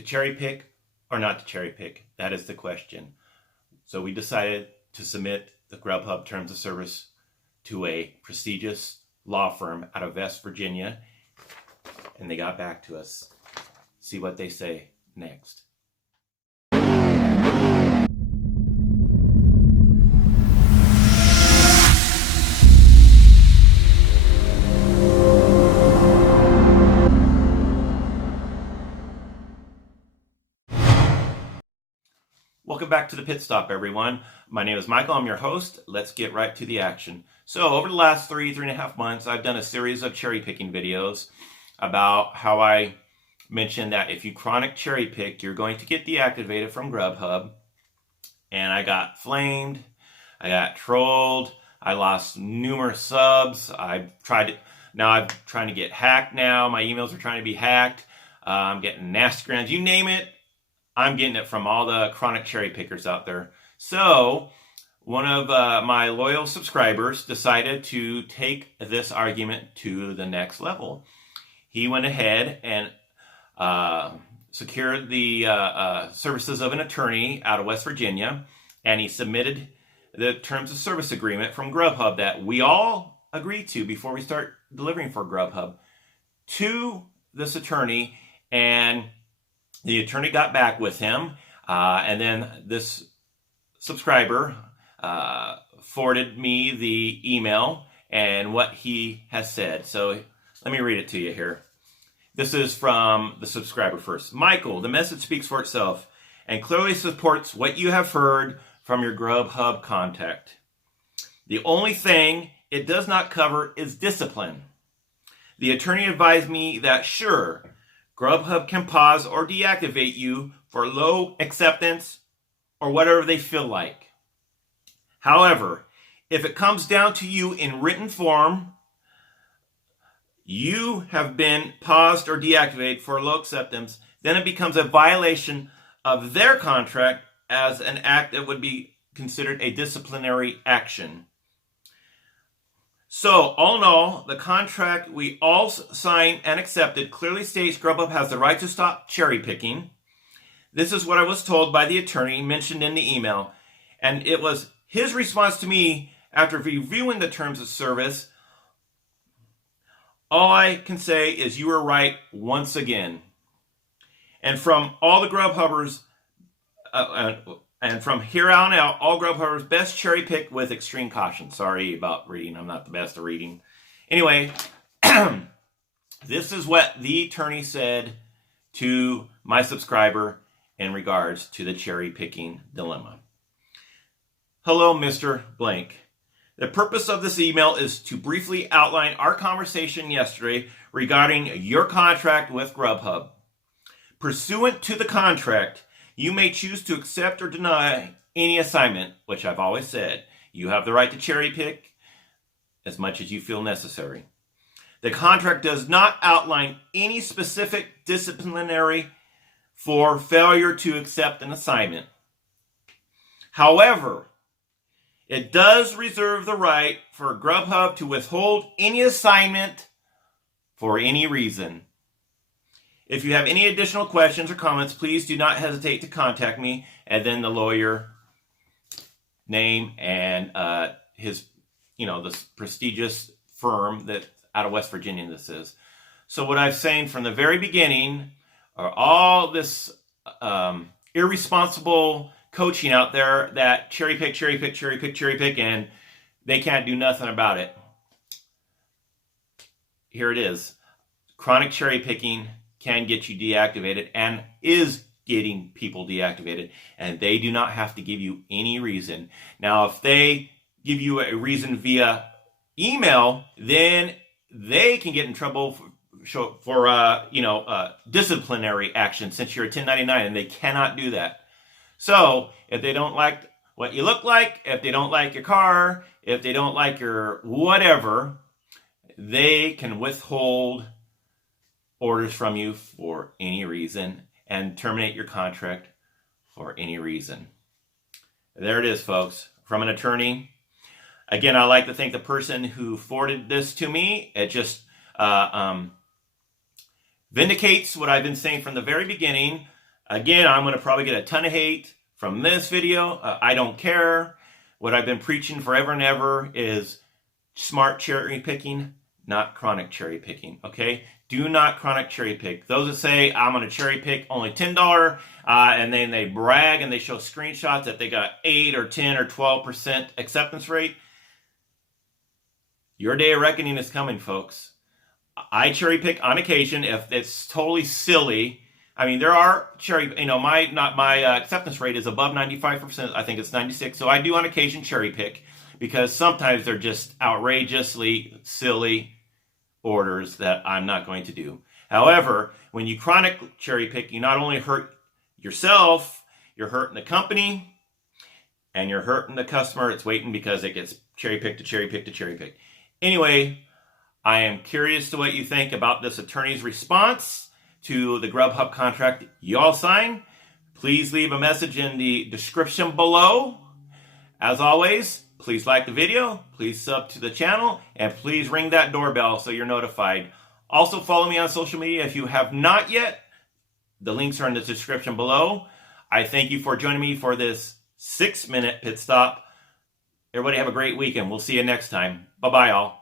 to cherry pick or not to cherry pick? That is the question. So we decided to submit the GrubHub Terms of Service to a prestigious law firm out of West Virginia, and they got back to us. See what they say next. Welcome back to the Pit Stop, everyone. My name is Michael. I'm your host. Let's get right to the action. So over the last three and a half months, I've done a series of cherry picking videos about how I mentioned that if you chronic cherry pick, you're going to get deactivated from GrubHub. And I got flamed. I got trolled. I lost numerous subs. I'm trying to get hacked now. My emails are trying to be hacked. I'm getting nasty grams. You name it, I'm getting it from all the chronic cherry pickers out there. So one of my loyal subscribers decided to take this argument to the next level. He went ahead and secured the services of an attorney out of West Virginia, and he submitted the terms of service agreement from GrubHub that we all agreed to before we start delivering for GrubHub to this attorney, and the attorney got back with him, and then this subscriber forwarded me the email and what he has said. So let me read it to you here. This is from the subscriber first. Michael, the message speaks for itself and clearly supports what you have heard from your GrubHub contact. The only thing it does not cover is discipline. The attorney advised me that sure, GrubHub can pause or deactivate you for low acceptance or whatever they feel like. However, if it comes down to you in written form, you have been paused or deactivated for low acceptance, then it becomes a violation of their contract as an act that would be considered a disciplinary action. So, all in all, the contract we all signed and accepted clearly states GrubHub has the right to stop cherry picking. This is what I was told by the attorney mentioned in the email, and it was his response to me after reviewing the terms of service. All I can say is you were right once again. And from all the GrubHubbers, and from here on out, all GrubHubbers best cherry pick with extreme caution. Sorry about reading. I'm not the best at reading. Anyway, this is what the attorney said to my subscriber in regards to the cherry picking dilemma. Hello, Mr. Blank. The purpose of this email is to briefly outline our conversation yesterday regarding your contract with GrubHub. Pursuant to the contract, you may choose to accept or deny any assignment, which I've always said. You have the right to cherry pick as much as you feel necessary. The contract does not outline any specific disciplinary for failure to accept an assignment. However, it does reserve the right for GrubHub to withhold any assignment for any reason. If you have any additional questions or comments, please do not hesitate to contact me, and then the lawyer name and his, this prestigious firm that out of West Virginia this is. So what I've saying from the very beginning are all this irresponsible coaching out there that cherry pick, and they can't do nothing about it. Here it is. Chronic cherry picking can get you deactivated and is getting people deactivated, and they do not have to give you any reason. Now, if they give you a reason via email, then they can get in trouble for disciplinary action since you're a 1099, and they cannot do that. So if they don't like what you look like, if they don't like your car, if they don't like your whatever, they can withhold orders from you for any reason and terminate your contract for any reason. There it is, folks, from an attorney. Again, I like to thank the person who forwarded this to me. It just vindicates what I've been saying from the very beginning Again, I'm going to probably get a ton of hate from this video. I don't care. What I've been preaching forever and ever is smart cherry picking, not chronic cherry picking, okay? Do not chronic cherry pick. Those that say, I'm going to cherry pick only $10, and then they brag and they show screenshots that they got 8 or 10 or 12% acceptance rate. Your day of reckoning is coming, folks. I cherry pick on occasion if it's totally silly. I mean, there are my acceptance rate is above 95%. I think it's 96. So I do on occasion cherry pick because sometimes they're just outrageously silly orders that I'm not going to do. However, when you chronic cherry pick, you not only hurt yourself, you're hurting the company, and you're hurting the customer. It's waiting because it gets cherry picked to cherry picked to cherry picked. Anyway, I am curious to what you think about this attorney's response to the GrubHub contract you all signed. Please leave a message in the description below. As always, please like the video, please sub to the channel, and please ring that doorbell so you're notified. Also follow me on social media if you have not yet. The links are in the description below. I thank you for joining me for this 6-minute pit stop. Everybody have a great weekend. We'll see you next time. Bye-bye all.